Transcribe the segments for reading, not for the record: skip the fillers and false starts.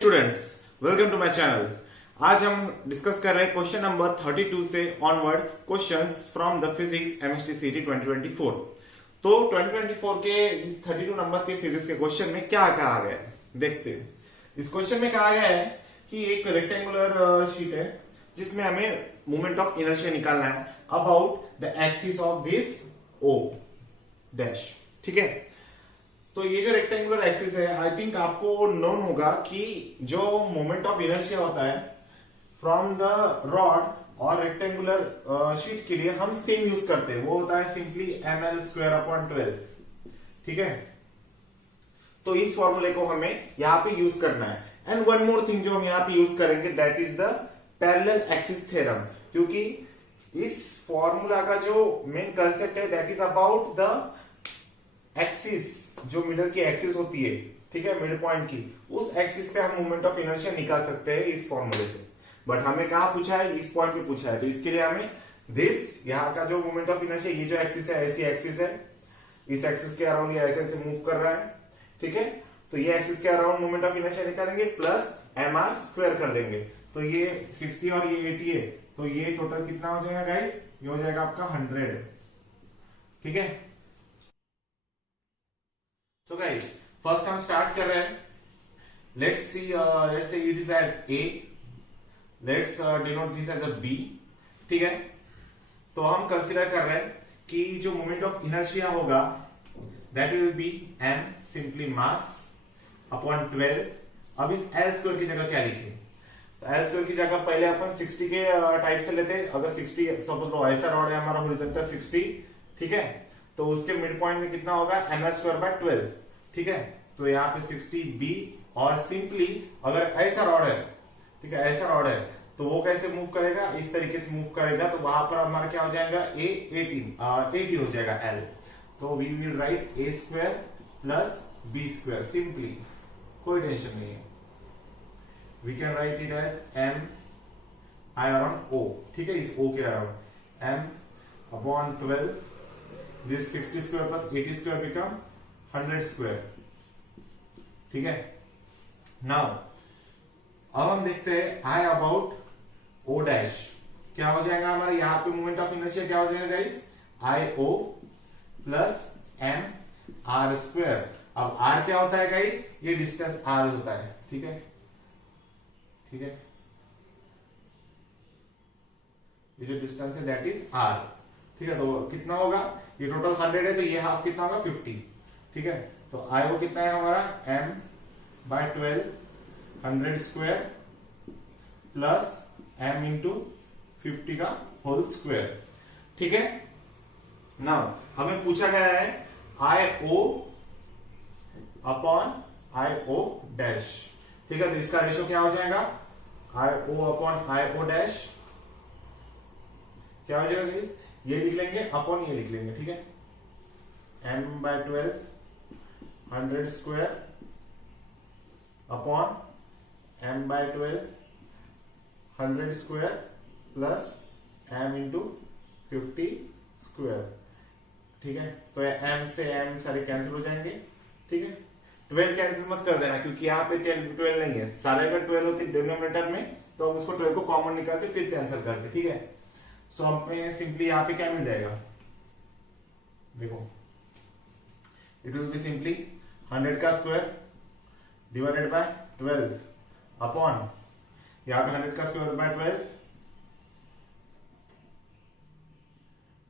Students, welcome to my channel. आज हम discuss कर रहे हैं क्वेश्चन नंबर 32 से onward questions from the physics MST सीटी 2024। तो 2024 के इस 32 नंबर के फिजिक्स के क्वेश्चन में क्या कहा गया है देखते हैं। इस क्वेश्चन में कहा गया है कि एक रेक्टेंगुलर शीट है जिसमें हमें मोमेंट ऑफ इनर्शिया निकालना है about the axis of this O dash. ठीक है, तो ये जो रेक्टेंगुलर एक्सिस है, आई थिंक आपको नोन होगा कि जो मोमेंट ऑफ इनर्शिया होता है फ्रॉम द रॉड और रेक्टेंगुलर शीट के लिए हम सेम यूज करते हैं, वो होता है सिंपली ml² 12। ठीक है, तो इस फॉर्मूले को हमें यहां पे यूज करना है। एंड वन मोर थिंग जो हम यहां पे यूज करेंगे that is the parallel axis theorem, क्योंकि इस फॉर्मूला का जो मेन कंसेप्ट है that is about the axis, जो मिडल की एक्सिस होती है, ठीक है, मिड पॉइंट की, उस एक्सिस पे हम मोमेंट ऑफ इनर्शिया निकाल सकते हैं इस फॉर्मूले से। बट हमें कहां पूछा है, इस पॉइंट पे पूछा है, तो इसके लिए हमें दिस यहाँ का जो मोमेंट ऑफ इनर्शिया, ये जो एक्सिस है ऐसी एक्सिस है, इस एक्सिस के अराउंड ये ऐसे ऐसे मूव कर रहा है। ठीक है, तो ये एक्सिस के अराउंड मोमेंट ऑफ इनर्शिया निकालेंगे प्लस mr² कर देंगे, तो ये 60 और ये 80 है, तो ये टोटल कितना हो जाएगा गाइस, ये हो जाएगा आपका 100। ठीक है, सो गाइस फर्स्ट हम स्टार्ट कर रहे हैं। Let's see, let's say it is as a, let's denote this as a b। ठीक है, तो हम कंसीडर कर रहे हैं कि जो मोमेंट ऑफ इनर्शिया होगा that will be m simply mass upon 12। अब इस l² की जगह क्या लिखें, तो l² की जगह पहले अपन 60 के टाइप से लेते हैं। अगर 60 सपोज लो ऐसा रॉड है हमारा हॉरिजॉन्टल 60, ठीक है, तो उसके मिड पॉइंट में कितना होगा ml² 12। ठीक है, तो यहाँ पे 60b, और सिंपली अगर ऐसा रॉड है, ठीक है, ऐसा रॉड है तो वो कैसे मूव करेगा, इस तरीके से मूव करेगा, तो वहां पर हमारा क्या हो जाएगा a80 हो जाएगा l। तो we will write a² plus b², simply, कोई टेंशन नहीं है। We can write it as m i around o। ठीक है, इस o के around m upon 12, this 60² plus 80² become 100²। ठीक है, नाउ अब हम देखते हैं आई अबाउट ओ डैश क्या हो जाएगा हमारा। यहां पे मोमेंट ऑफ इनर्शिया क्या हो जाएगा गाइस, आई ओ प्लस mr²। अब r क्या होता है गाइस, ये डिस्टेंस r होता है। ठीक है, ठीक है, ये जो डिस्टेंस है दैट इज r। ठीक है, तो कितना होगा, ये टोटल 100 है, तो ये हाफ कितना होगा 50। ठीक है, तो आई ओ कितना है हमारा m/12 100² प्लस m इंटू 50 का होल स्क्वायर। ठीक है, नाउ हमें पूछा गया है आई O upon I O dash. ठीक है, तो इसका रेशो क्या हो जाएगा, आई O upon I O dash क्या हो जाएगा, ये लिख लेंगे अपॉन ये लिख लेंगे। ठीक है, m/12 100² upon m/12 100² plus m into 50²। ठीक है, तो m से m सारे कैंसिल हो जाएंगे। ठीक है, 12 कैंसिल मत कर देना, क्योंकि यहाँ पे 12 नहीं है, सारे अगर 12 होती डिनोमिनेटर में तो हम उसको 12 को कॉमन निकालते फिर कैंसिल करते। ठीक है, सो हमें सिंपली यहाँ पे क्या मिल जाएगा, देखो इट विल बी सिंपली 100 का स्क्वायर डिवाइडेड बाय 12 अपॉन यहां पे 100 का स्क्वायर बाय 12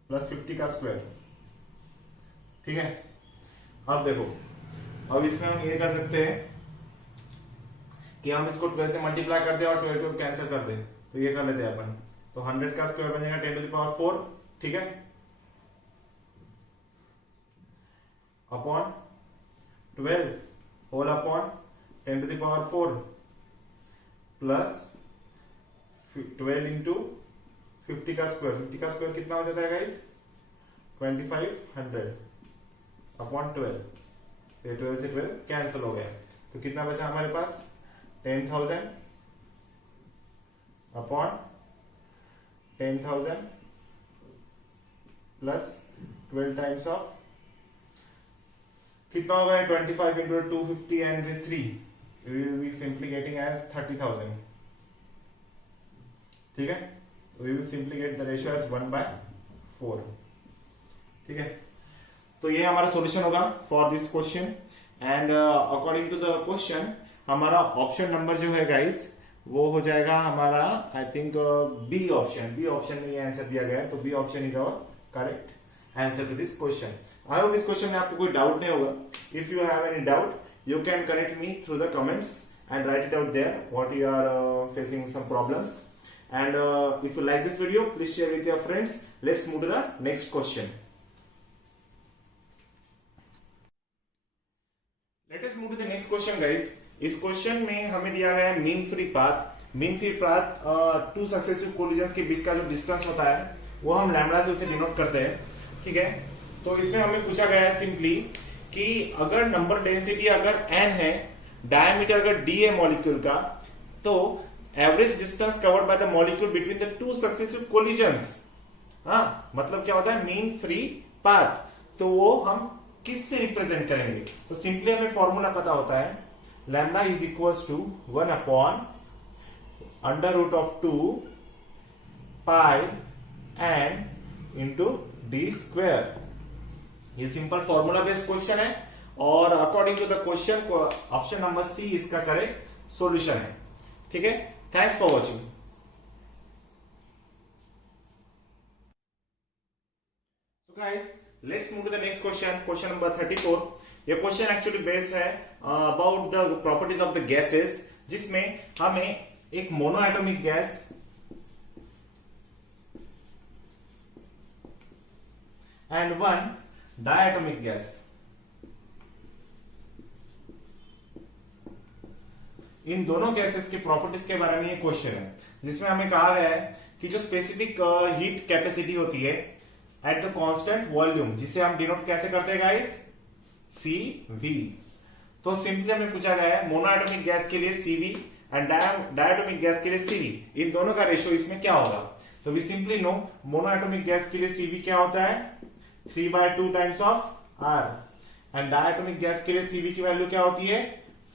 प्लस 50 का स्क्वायर। ठीक है, अब देखो, अब इसमें हम ये कर सकते हैं कि हम इसको 12 से मल्टीप्लाई कर दे और 12 को कैंसिल कर दे, तो ये कर लेते हैं अपन। तो 100 का स्क्वायर बन जाएगा 10⁴। ठीक है, upon 12 whole upon 10⁴ plus 12 into 50 का स्क्वायर। 50 का स्क्वायर कितना हो जाता है गाइस, 2500 अपॉन 12। ये 12 से 12 कैंसिल हो गया, तो कितना बचा हमारे पास, 10,000 अपॉन 10,000 प्लस 12 टाइम्स ऑफ कितना होगा, 25 into 250 and this 3, we will be simply getting as 30,000. ठीक है, we will simply get the ratio as 1/4. ठीक है, तो ये हमारा सॉल्यूशन होगा for this question. And according to the question हमारा ऑप्शन नंबर जो है गाइस वो हो जाएगा हमारा आई थिंक बी ऑप्शन में ये आंसर दिया गया है, तो B option is our correct answer to this question. I hope इस क्वेश्चन में आपको कोई डाउट नहीं होगा। If you have any doubt you can connect me through the comments and write it out there what you are facing some problems. And if you like this video, please share with your friends. Let's move to the next question. Let us move to the next question guys. इस question में हमें दिया गया है mean free path two successive collisions के बीच का जो distance होता है वो हम लैम्डा से उसे डिनोट करते हैं। ठीक है, तो इसमें हमें पूछा गया है सिंपली कि अगर नंबर डेंसिटी अगर n है, डायमीटर अगर d है मॉलिक्यूल का, तो average distance covered by the molecule between the two successive collisions, हाँ मतलब क्या होता है मीन फ्री पाथ, तो वो हम किससे रिप्रेजेंट करेंगे? तो सिंपली हमें फॉर्मूला पता होता है lambda is equals to 1 upon under root of 2 pi N into D square. ये सिंपल फॉर्मूला बेस्ड क्वेश्चन है और according to the question option number C इसका करेक्ट सॉल्यूशन है। ठीक है, thanks for watching. So guys let's move to the next question number 34। ये question actually based है about the properties of the gases, जिसमें हमें एक monoatomic gas and one diatomic gas, इन दोनों गैसेस की प्रॉपर्टीज के बारे में ये क्वेश्चन है, जिसमें हमें कहा गया है कि जो स्पेसिफिक हीट कैपेसिटी होती है एट द कांस्टेंट वॉल्यूम, जिसे हम डिनोट कैसे करते हैं गाइस? CV। तो सिंपली हमें पूछा गया है मोनोएटॉमिक गैस के लिए CV एंड डायटोमिक गैस के लिए CV, इन दोनों का रेशियो इसमें क्या होगा? तो we simply know monoatomic gas के लिए CV क्या होता है 3/2 times of R, and diatomic gas के लिए CV की वैल्यू क्या होती है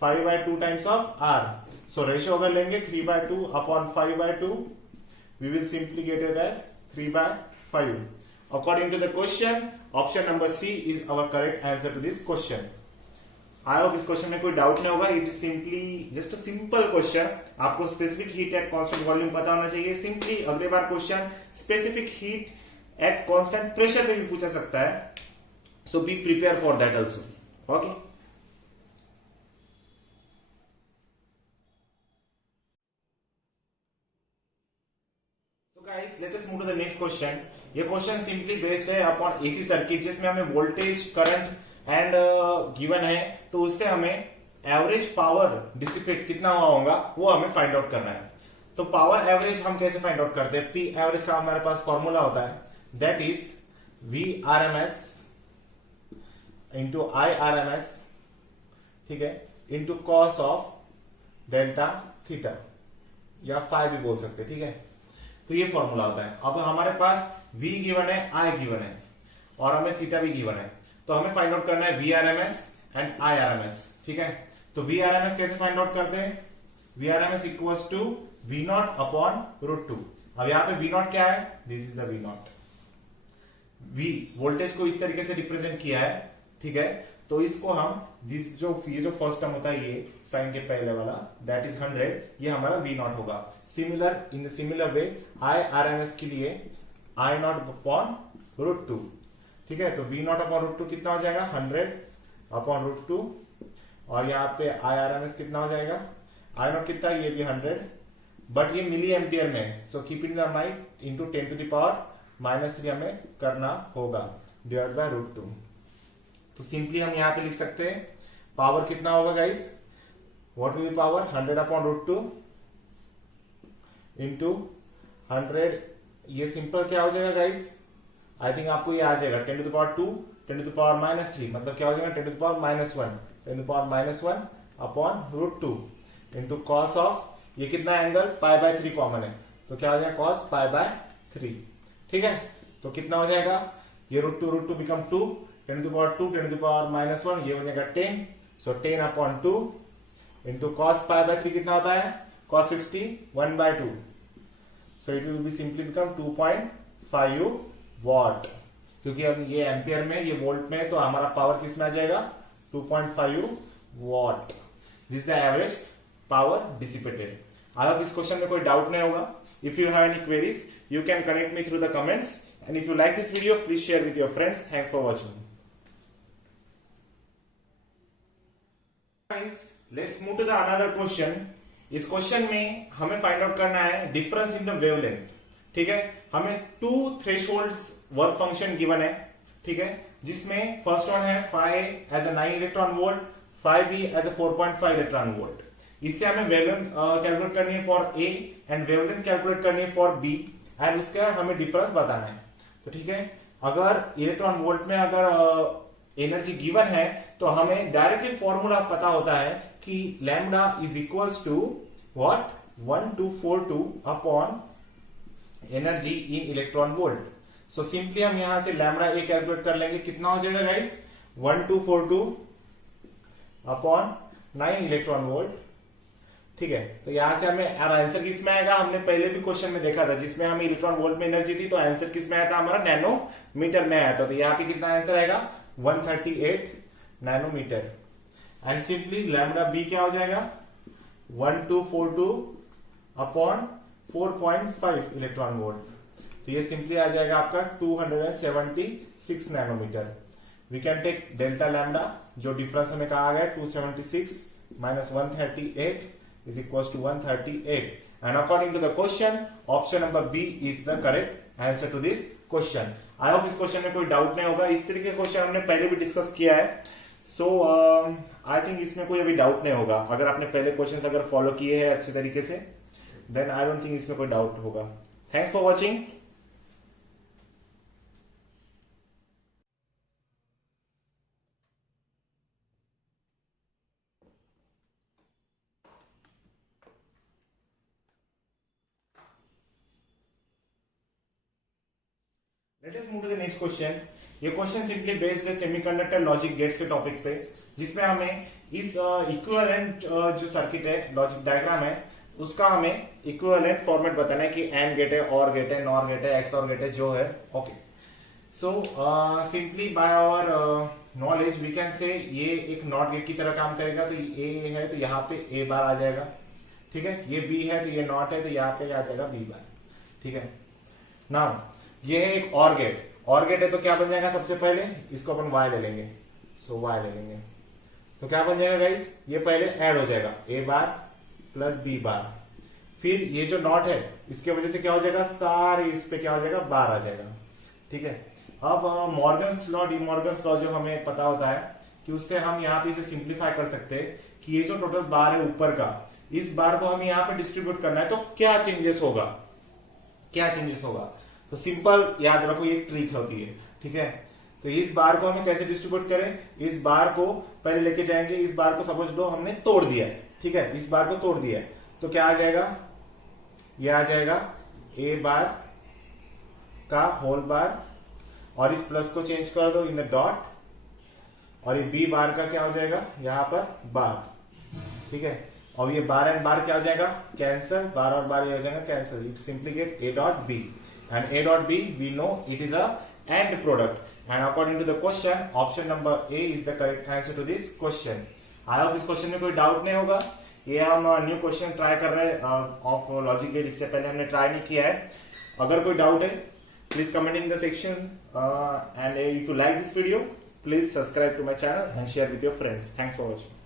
5/2 times of R। So ratio अगर लेंगे 3/2 upon 5/2, we will simply get it as 3/5। According to the question option number C is our correct answer to this question. I hope इस question में कोई doubt नहीं होगा। It is simply just a simple question. आपको specific heat at constant volume पता होना चाहिए। Simply अगले बार question specific heat at constant pressure पे भी पूछा सकता है, so be prepare for that also. Okay, guys let us move to the next question। ये क्वेश्चन सिंपली बेस्ड है अपॉन एसी सर्किट, जिसमें हमें वोल्टेज करंट एंड गिवन है, तो उससे हमें एवरेज पावर डिसिपेट कितना हुआ होगा वो हमें फाइंड आउट करना है। तो पावर एवरेज हम कैसे फाइंड आउट करते हैं? पी एवरेज का हमारे पास फॉर्मूला होता है, that is VRMS into IRMS, ठीक है, into cos of delta theta, या फाई भी बोल सकते हैं। ठीक है, तो ये फॉर्मूला होता है। अब हमारे पास V गिवन है, I गिवन है और हमें थीटा भी गिवन है, तो हमें फाइंड आउट करना है VRMS एंड IRMS। ठीक है, तो VRMS कैसे फाइंड आउट करते हैं? VRMS equals to V0 upon √2। अब यहाँ पे V0 क्या है? This is the V0। V voltage को इस तरीके से रिप्रेजेंट किया है, ठीक है, तो इसको हम ये जो फर्स्ट टर्म होता है ये साइन के पहले वाला, दैट इज 100, ये हमारा V0 होगा। Similar in similar way IRMS के लिए I0 अपॉन √2, ठीक है, तो V0 अपॉन √2 कितना हो जाएगा 100 अपॉन √2, और यहाँ पे IRMS कितना हो जाएगा, I0 कितना, ये भी 100, बट ये मिली एम्पियर में, so keep in the mind into 10⁻³ हमें करना होगा डिवाइड बाय √2। तो सिंपली हम यहाँ पे लिख सकते हैं पावर कितना होगा guys, what will be power 100 upon √2 into 100, ये सिंपल क्या हो जाएगा गाइस, आई थिंक आपको ये आ जाएगा 10⁻², 10⁻³ मतलब क्या हो जाएगा 10⁻⁻1 अपॉन √2 इंटू कॉस ऑफ, ये कितना एंगल π/3 कॉमन है, तो क्या हो जाएगा कॉस π/3। ठीक है, तो कितना हो जाएगा, ये √2 बिकम 2, 10⁻², 10⁻⁻1, ये हो जाएगा 10, सो 10 upon 2 into cos pi by 3 कितना होता है, cos 60 1/2, so it will be simply become 2.5 what, क्योंकि हम ये एम्पियर में, ये वोल्ट में, तो हमारा पावर किस में आ जाएगा 2.5 what. This is the average power dissipated. I hope इस क्वेश्चन में कोई डाउट नहीं होगा। If you have any queries you can connect me through the comments, and if you like this video please share with your friends. Thanks for watching. Guys, let's move to the another question. इस question में हमें find out करना है difference in the wavelength. ठीक है, हमें 2 thresholds work function given है। ठीक है, जिसमें फर्स्ट वन है phi as a 9 electron volt, phi b as a 4.5 electron volt. इससे हमें वेवलेंथ कैलकुलेट करनी है for a and wavelength calculate करनी है फॉर b, एंड उसका हमें डिफरेंस बताना है। तो ठीक है, अगर इलेक्ट्रॉन वोल्ट में अगर एनर्जी गिवन है तो हमें डायरेक्टली फॉर्मूला पता होता है कि lambda is equals to what 1242 upon energy in electron volt. So simply हम यहां से लैम्डा ए कैलकुलेट कर लेंगे, कितना हो जाएगा गाइस 1242 अपॉन 9 इलेक्ट्रॉन वोल्ट। ठीक है, तो यहां से हमें आंसर किस में आएगा, हमने पहले भी क्वेश्चन में देखा था जिसमें हमें इलेक्ट्रॉन वोल्ट में एनर्जी थी, तो आंसर किस में आया था हमारा नैनोमीटर में आया था। तो यहाँ पे कितना आंसर आएगा 138 nanometre, and simply lambda B क्या हो जाएगा 1242 अपॉन 4.5 इलेक्ट्रॉन वोल्ट। तो ये सिंपली आ जाएगा आपका 276 nanometre. We can take delta lambda, जो डिफरेंस हमें कहा गया 276 minus 138 is equals to 138, and according to the question option number B is the correct answer to this question. I hope इस question में कोई डाउट नहीं होगा। इस तरीके का क्वेश्चन हमने पहले भी डिस्कस किया है, सो आई थिंक इसमें कोई अभी डाउट नहीं होगा। अगर आपने पहले क्वेश्चन अगर फॉलो किए हैं अच्छे तरीके से, देन आई डोंट थिंक इसमें कोई डाउट होगा। Thanks for watching. Let us move to the next question. ये क्वेश्चन सिंपली बेस्ड है सेमीकंडक्टर लॉजिक गेट्स के टॉपिक पे, जिसमें हमें इस इक्विवेलेंट जो सर्किट है, लॉजिक डायग्राम है, उसका हमें इक्विवेलेंट फॉर्मेट बताना है कि एंड गेट है, और गेट है, नॉर गेट है, एक्स और गेट है जो है। Okay, so simply by our knowledge we can say ये एक नॉट गेट की तरह काम करेगा। तो ये ए है तो यहाँ पे ए बार आ जाएगा। ठीक है, ये बी है तो ये नॉट है तो यहाँ पे आ जाएगा बी बार। ठीक है, नाउ ये है एक और गेट, और गेट है तो क्या बन जाएगा, सबसे पहले इसको अपन y ले लेंगे, सो y ले लेंगे तो क्या बन जाएगा गाइस, ये पहले ऐड हो जाएगा a बार प्लस b बार, फिर ये जो नॉट है इसके वजह से क्या हो जाएगा, सारे इस पे क्या हो जाएगा, बार आ जाएगा। ठीक है, अब Morgan's law, D Morgan's law जो हमें पता होता है कि उससे हम यहाँ पे इसे सिंप्लीफाई कर सकते हैं कि ये जो टोटल बार है ऊपर का, इस बार को हमें यहाँ पे डिस्ट्रीब्यूट करना है, तो क्या चेंजेस होगा, क्या चेंजेस होगा। तो सिंपल याद रखो, ये ट्रिक होती है। ठीक है, तो इस बार को हमें कैसे डिस्ट्रीब्यूट करें, इस बार को पहले लेके जाएंगे, इस बार को सपोज लो हमने तोड़ दिया है। ठीक है, इस बार को तोड़ दिया है तो क्या आ जाएगा, ये आ जाएगा ए बार का होल बार, और इस प्लस को चेंज कर दो इन द डॉट, और ये बी बार का क्या हो जाएगा यहाँ पर बार। ठीक है, और ये बार एंड बार क्या हो जाएगा, कैंसल, बार और बार ये हो जाएगा cancel, it simply get A dot B, and a dot b we know it is a AND product, and according to the question option number A is the correct answer to this question. I hope इस question में कोई doubt नहीं होगा। ये हम new question try कर रहे हैं ऑफ लॉजिक गेट, इससे पहले हमने ट्राई नहीं किया है। अगर कोई डाउट है please comment in the section, and if you like this video please subscribe to my channel and share with your friends. Thanks for watching.